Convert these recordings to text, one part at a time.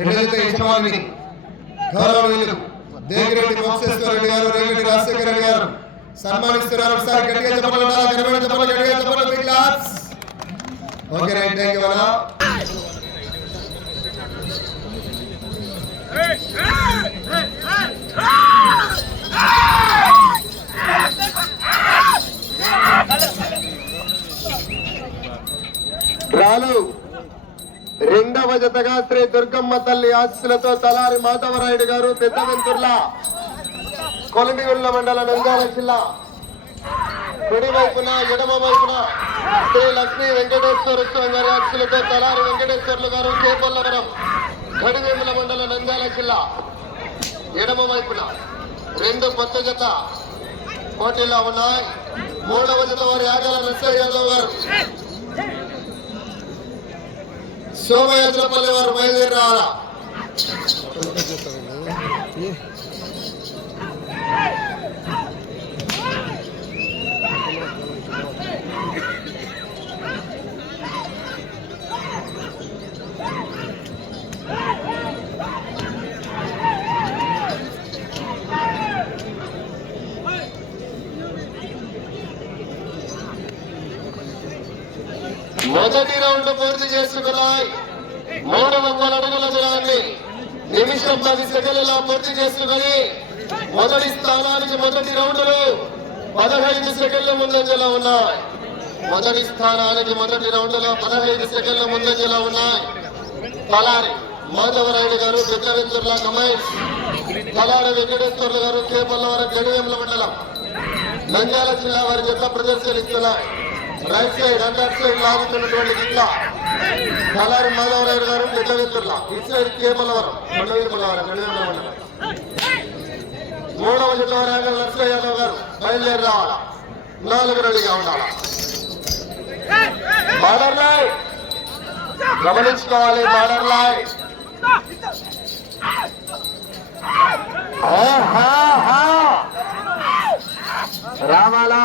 ఎడజత యజమాని గౌరవనీయులు దేగిరెడ్డి మోక్షేశ్వర రెడ్డి గారు, రేగడి రాజశేఖర రెడ్డి గారు సన్మానిస్తున్నారు. ఒకసారి గట్టిగా చెప్పండి, గట్టిగా చెప్పండి, big claps. Okay right, thank you అన్న. రాలు రెండవ జతగా శ్రీ దుర్గమ్మ తల్లి ఆశీస్సులతో తలారి మాధవరాయుడు గారు పెద్దవెంతుర్ల కొలంబిగుళ్ళ మండల నంద్యాల జిల్లా కుడి వైపున ఎడమ వైపున శ్రీ లక్ష్మీ వెంకటేశ్వర స్వామి గారి ఆశీస్సులతో తలారి వెంకటేశ్వర్లు గారు చేపల్లవరం గడివేముల మండల నంద్యాల జిల్లా ఎడమ వైపున రెండు కొత్త జత పోటీలో ఉన్నాయి. మూడవ జత వారి ఆగల నర్సయ్య యాదవ్ గారు, సోమయాజపల్లి వారు బయలుదేరి రావాలా. మొదటి రౌండ్ పూర్తి చేసుకున్నాయి. 300 అడుగుల దూరాన్ని నిమిషం 10 సెకండ్లలో పూర్తి చేసుకుని మొదటి స్థానానికి మొదటి రౌండ్లు 15 సెకండ్ల ముందంజలో ఉన్నాయి. మొదటి స్థానానికి మొదటి రౌండ్లో 15 సెకండ్ల ముందంజలో ఉన్నాయి. తలారి మాధవరాయుడు గారు పెద్దవెంతుర్ల కమైన్స్, తలారి వెంకటేశ్వర్లు గారు కేపల్లవరం గడివేముల మండలం నంద్యాల జిల్లా వారి జత ప్రదర్శనిస్తున్నాయి. రైట్ సైడ్ అండర్ సైడ్ లాగుతున్నటువంటి జిల్ల తలారి మాధవరాయుడు గారు పెద్దవెంతుర్ల, ఇటు సైడ్ కేపల్లవరం గడివేముల మండలం. మూడవ జత వారి నర్సయ్య యాదవ్ గారు బయలుదేరి రావాలా. 4 రెడీగా ఉండాలా. బార్డర్ లైన్ గమనించుకోవాలి. బార్డర్ లైన్ రావాలా.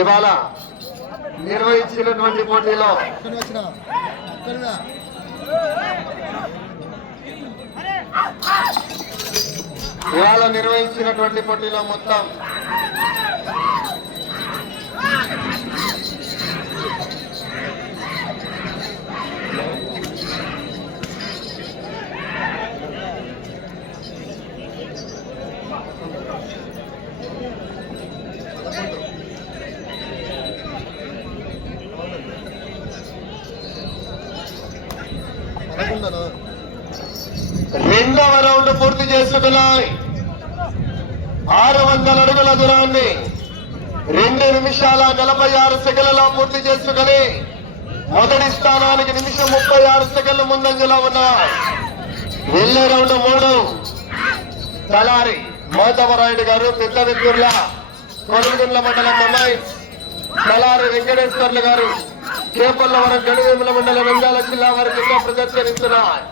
ఇవాళ నిర్వహించినటువంటి పోటీలో మొత్తం 2వ రౌండ్ పూర్తి చేసుకున్నాయి. 600 అడుగుల దూరాన్ని 2 నిమిషాల 46 సెకండ్లలో పూర్తి చేసుకుని మొదటి స్థానానికి నిమిషం 36 సెకండ్ల ముందంజలో ఉన్నాయి. వెళ్ళే రౌండ్ 3 తలారి మాధవరాయుడు గారు పెద్దవెంతుర్ల కొలంబిగుళ్ళ మండలం కమైన్స్, తలారి వెంకటేశ్వర్లు గారు కేపల్లవరం గడివేముల మండలం నంద్యాల జిల్లా వారి జత ప్రదర్శనిస్తున్నారు.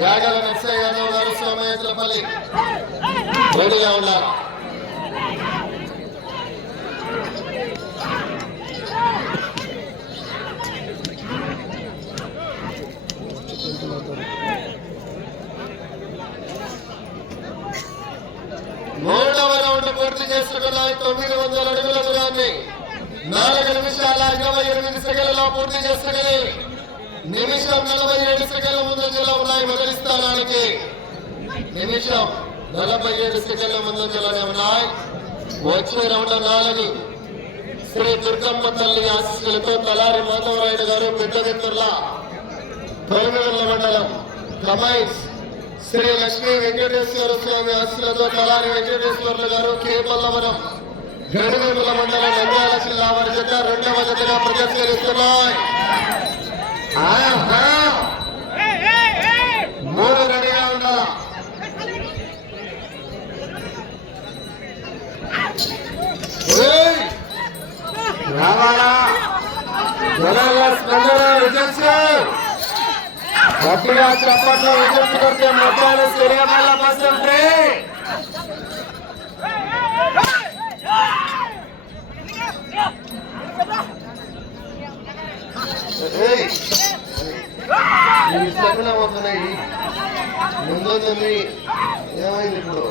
యాగల నర్సయ్య యాదవ్ గారు సోమయాజపల్లి రెడీగా ఉన్నారు. మూడవ రౌండ్ పూర్తి చేసుకున్నాయి. 900 అడుగుల దూరాన్ని 4 నిమిషాల 28 సెకండ్లలో పూర్తి చేసుకుని నిమిషం 47 సెకండ్ల ముందంజలో ఉన్నాయి. మొదటి స్థానానికి నిమిషం 47 సెకండ్ల ముందంజలోనే ఉన్నాయి. వచ్చే రౌండ్ 4 శ్రీ దుర్గమ్మ తల్లి ఆశీస్సులతో తలారి మాధవరాయుడు గారు పెద్దవెత్తుర్ల తొలగల మండలం కమైన్స్ శ్రీ లక్ష్మీ వెంకటేశ్వర స్వామి ఆశీస్సులతో తలారి వెంకటేశ్వర్లు గారు కేపల్లవరం గడివేముల మండలం నంద్యాల జిల్లా వారి జత రెండవ జతగా ప్రదర్శనిస్తున్నాయి. 3 రెడీగా ఉండాలా. రావాలా గట్టిగా చప్పట్లో విజయం కొడితే మొత్తాలు సూర్యమల్ల బస్సు ఫ్రీ. అవుతున్నాయి ముందుంది ఏమైంది ఇప్పుడు?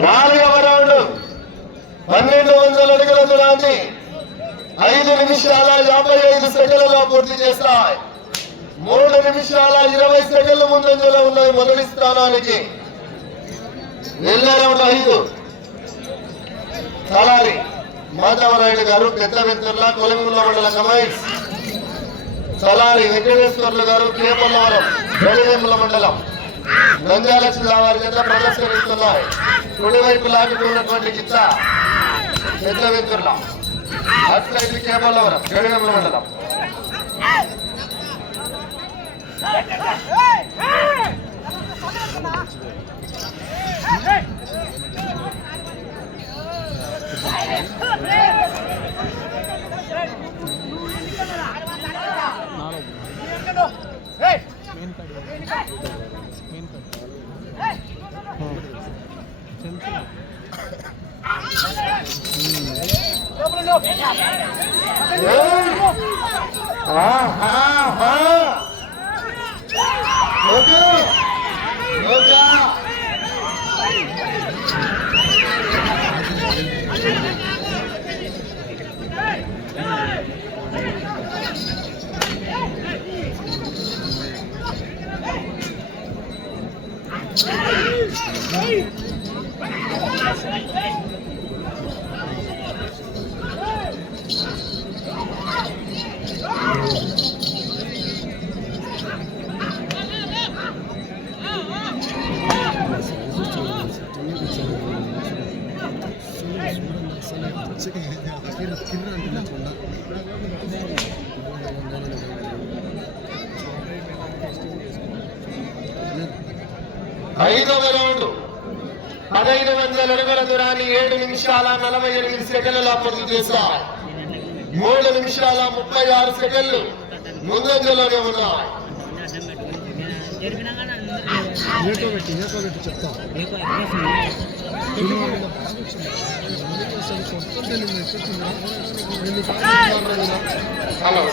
నాలుగవ రౌండ్ 1200 అడుగుల దూరాన్ని 5 నిమిషాల 55 సెకండ్లలో పూర్తి చేస్తాయి. 3 నిమిషాల 20 సెకండ్ల ముందంజలో ఉన్నాయి మొదటి స్థానానికి. వెళ్ళే రౌండ్ 5 తలారి మాధవరాయుడు గారు పెద్దవెత్తుర్ల కొలంగుల మండల కమైన్స్, తలారి వెంకటేశ్వర్లు గారు కేపల్లవరం గడివేముల మండలం నంద్యాల జిల్లా వారి చేత ప్రదర్శనిస్తున్నాయి. కుడివైపు లాగుతున్నటువంటి గిచ్చ పెద్దవెత్తుర్ల, అట్లయితే కేపల్లవరం గడివేముల మండలం. ఐదవ రౌండ్ 1500 అడుగుల దూరాన్ని 7 నిమిషాల 48 సెకండ్లలో పూర్తి చేశారు. 3 నిమిషాల 36 సెకండ్లు ముందంజలోనే ఉన్నాయి. హలో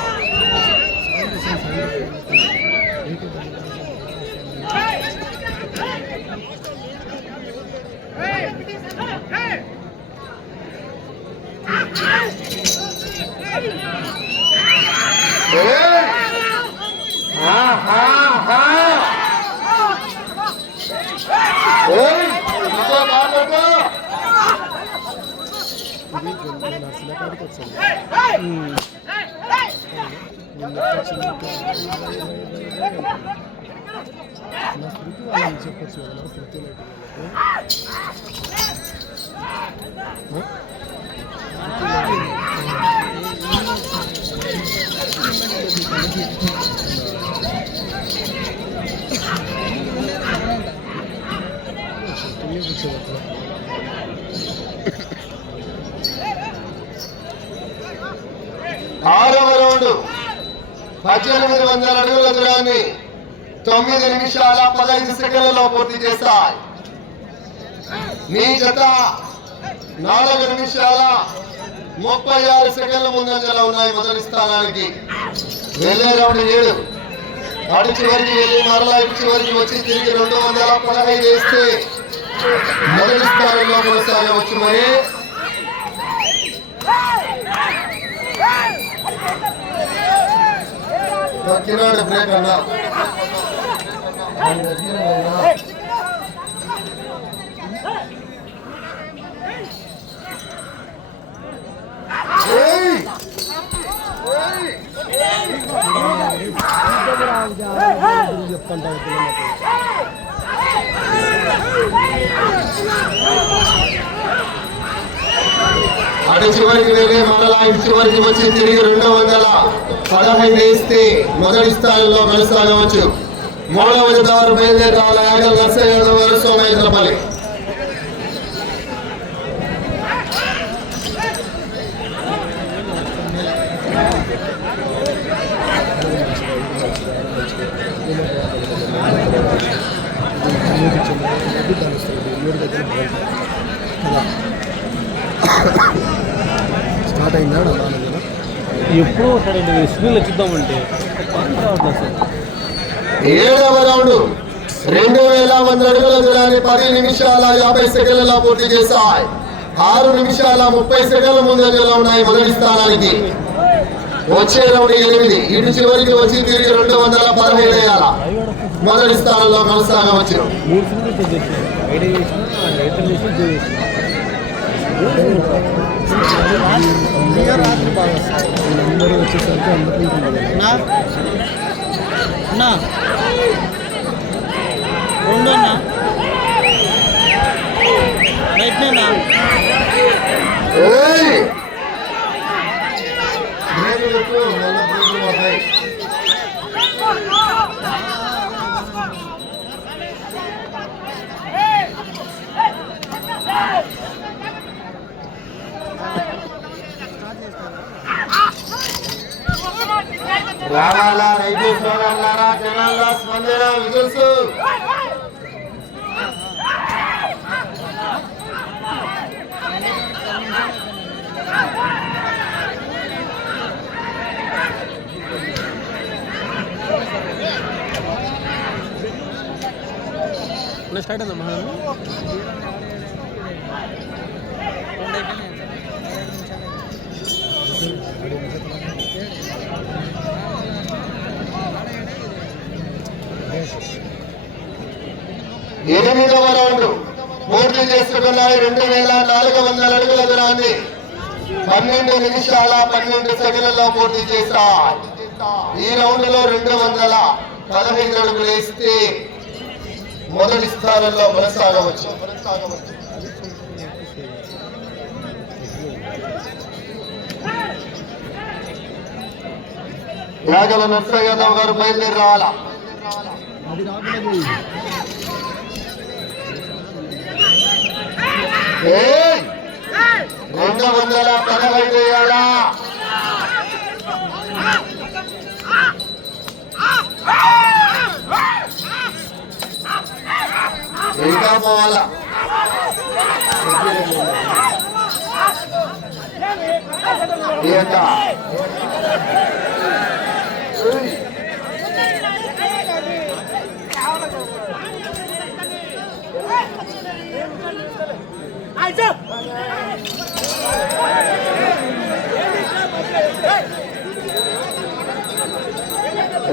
6వ రౌండ్ 1800 అడుగుల దూరాన్ని 9 నిమిషాల 15 సెకండ్లలో పూర్తి చేస్తాయి. మీ జత 4 నిమిషాల 36 సెకండ్ల ముందంజలో ఉన్నాయి మొదటి స్థానానికి. వెళ్ళే రౌండ్ 7 అటు చివరికి వెళ్ళి మరలా ఇటు చివరికి వచ్చి తిరిగి 215 వేస్తే మొదటి స్థానంలో కొనసాగవచ్చు. మరి కిరాడు బ్రేక్ అన్న అటు చివరికి వెళ్ళి మరలా ఇటు చివరికి వచ్చి తిరిగి 215 వేస్తే మొదటి స్థానంలో కొనసాగవచ్చు. మూడవ జతవారు బయలుదేరి రావాలి. యాగల్ నర్సయ్య యాదవ్ గారు సోమేంద్రపల్లి. స్టార్ట్ అయిందా ఎప్పుడు స్కూల్ చూద్దామంటే ఏడవ రౌండ్ 2100 అడుగుల దూరాన్ని 10 నిమిషాల 50 సెకండ్లలో పూర్తి చేశాయి. 6 నిమిషాల 30 సెకండ్ల ముందంజలో ఉన్నాయి మొదటి స్థానానికి. వచ్చే రౌండ్ 8. ఇటు చివరికి వచ్చి తిరిగి 215 వేయాల మొదటి స్థానంలో కొనసాగవచ్చు. అందరూ వచ్చేసరికి అందరికీ రెండున్నా రైట్నేనా రావాలా రైతు సోదరులారా, జనాల్లో స్పందన విజుల్సు. స్టార్ట్ అయిందమ్మా. ఎనిమిదవ రౌండ్ పూర్తి చేసుకున్నాయి. 2400 అడుగుల దూరాన్ని 12 నిమిషాల 12 సెకండ్లలో పూర్తి చేశాయి. ఈ రౌండ్ లో 215 అడుగులు వేస్తే మొదటి స్థానంలో కొనసాగవచ్చు. యాగల నర్సయ్య యాదవ్ గారు బయలుదేరి రావాలా. 215 వేయాలా. ఇంకా పోవాలా.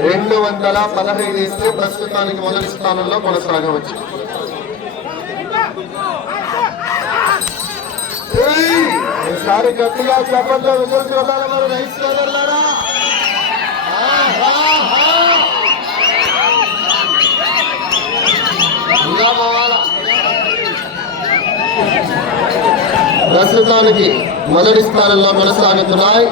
రెండు 215 వేస్తే ప్రస్తుతానికి మొదటి స్థానంలో కొనసాగవచ్చు. ఈసారి గట్టిగా చెప్పండి విజయ్ మరి రైతు సోదరులారా. ప్రస్తుతానికి మొదటి స్థానంలో కొనసాగుతున్నాయి.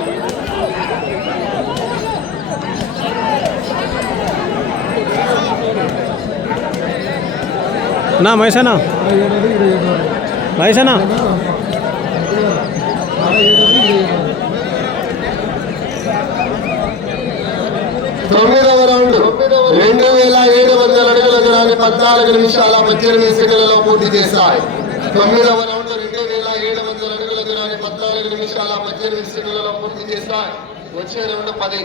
నా మహేషనా మహేషనా 9వ రౌండ్ 2700 అడుగుల దూరాన్ని 14 నిమిషాల 18 సెకండ్లలో పూర్తి చేశాయి. 9వ రౌండ్ 2700 అడుగుల దూరాన్ని 14 నిమిషాల 18 సెకండ్లలో పూర్తి చేశాయి. వచ్చే రౌండ్ 10.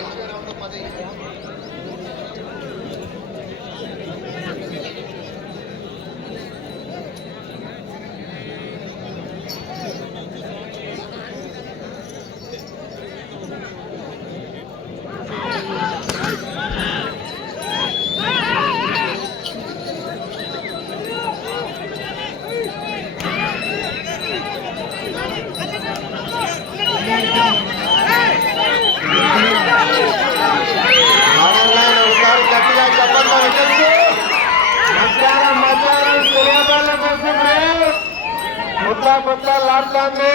కొట్లాడుతుంది.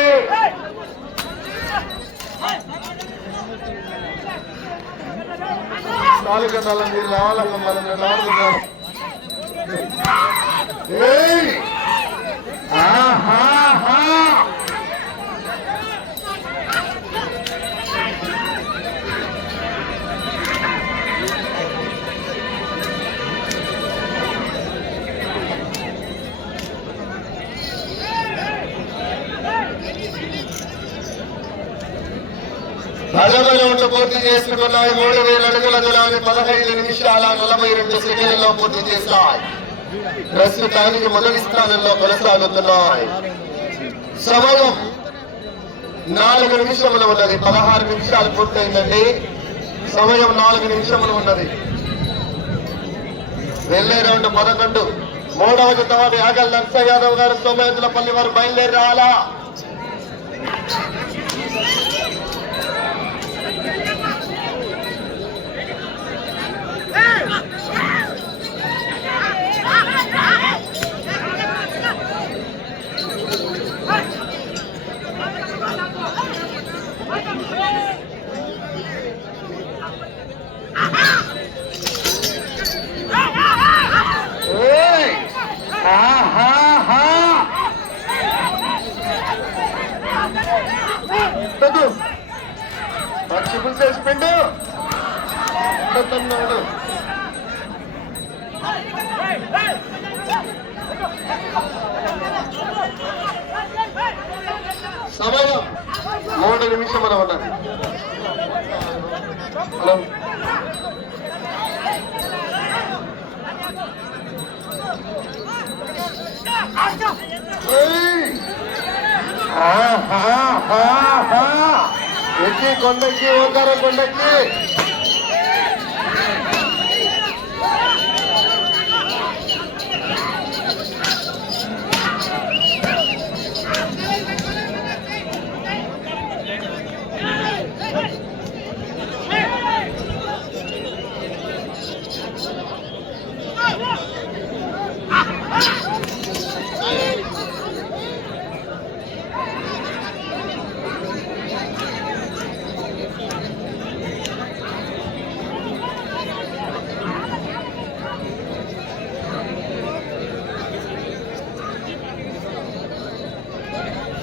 నాలుగు గంటల మీరు రావాలన్న మనం రావాలి. పదవ రౌండ్ పూర్తి చేసుకున్నాయి. 3000 అడుగుల దూరాన్ని 15 నిమిషాల 42 సెకండ్లలో పూర్తి చేస్తాయి. ప్రస్తుతానికి మొదటి స్థానంలో కొనసాగుతున్నాయి. సమయం 4 నిమిషములు ఉన్నది. 16 నిమిషాలు పూర్తయిందండి. సమయం 4 నిమిషములు ఉన్నది. వెళ్ళే రౌండ్ 11. మూడవ జత యాగల్ నర్సయ్య యాదవ్ గారు సోమేంద్రపల్లి వారు బయలుదేరి రావాలా. పచ్చిపులు చేసిపోయిండు సమయం 3 నిమిషములు ఉన్నది. హలో ఎక్కి కొండకి ఓదార కొండకి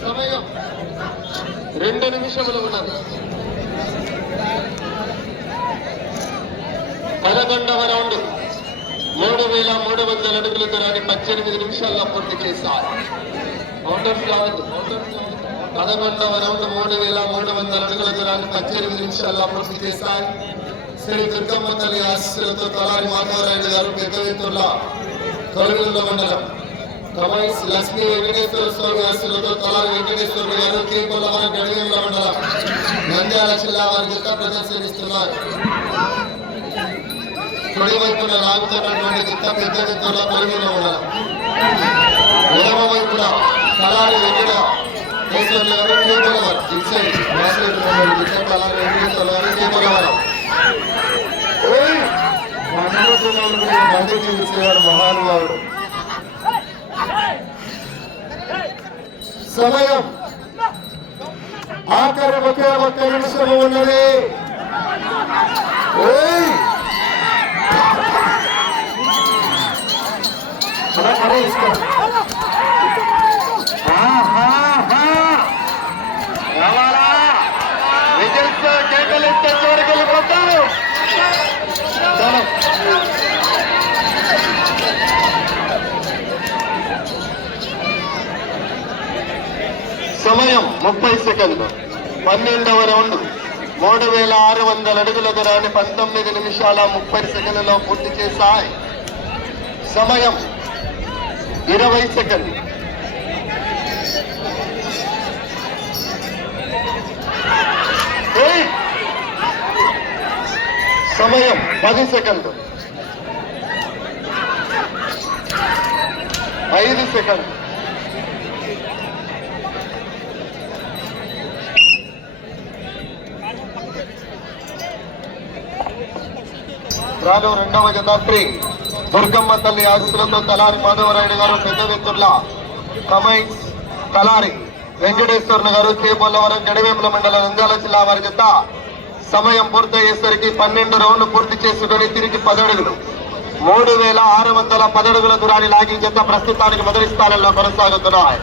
సమయం 2 నిమిషములు ఉన్నది. 11వ రౌండ్ 3300 అడుగుల దూరాన్ని 18 నిమిషాల్లో పూర్తి చేశారు. 11వ రౌండ్ 3300 అడుగుల దూరాన్ని 18 నిమిషాల్లో పూర్తి చేశారు. శ్రీ దుర్గమ్మ తల్లి ఆశీస్సులతో తలారి మాధవరాయుడు గారు పెద్దవేతుల కొలుగుల మండలం, కమైస్ లక్ష్మీ వెంకటేశ్వర స్వామి ఆశీస్సులతో తలారి వెంకటేశ్వర గారు కేకొల్లవరం గడివేముల మండలం నంద్యాల జిల్లా వారి జత ప్రదర్శనిస్తున్నారు. కుడివైపున లాగుతున్నటువంటి జత పెద్దవేతుల కొలుగుల మండలం, ఎడమ వైపున తలారి వెంకటేశ్వర గారు కేకొల్లవరం తలారి వెంకటేశ్వర గారు కేకొల్లవరం. బండికి ఇచ్చేవాడు మహానుభావుడు. సమయం ఆఖరి 1 నిమిషము ఉన్నది. విజయ్తో కేకలిస్తే చివరికి వెళ్ళిపోతారు. సమయం 30 సెకండ్లు. 12వ రౌండ్ 3600 అడుగుల దూరాన్ని 19 నిమిషాల 30 సెకండ్లలో పూర్తి చేశాయి. సమయం 20 సెకండ్లు. సమయం 10 సెకండ్లు. 5 సెకండ్లు. రాను 2వ జతాత్రి దుర్గమ్మ తల్లి ఆశీస్సులతో తలారి మాధవరాయుడు గారు పెద్దవేతుర్ల కమైన్స్ తలారి వెంకటేశ్వర్లు గారు కేబోలవరం గడివేముల మండలం నంద్యాల జిల్లా వారి జత సమయం పూర్తయ్యేసరికి 12 రౌండ్లు పూర్తి చేసుకుని తిరిగి 10 అడుగులు 3610 అడుగుల దూరాన్ని లాగి జత ప్రస్తుతానికి మొదటి స్థానంలో కొనసాగుతున్నాయి.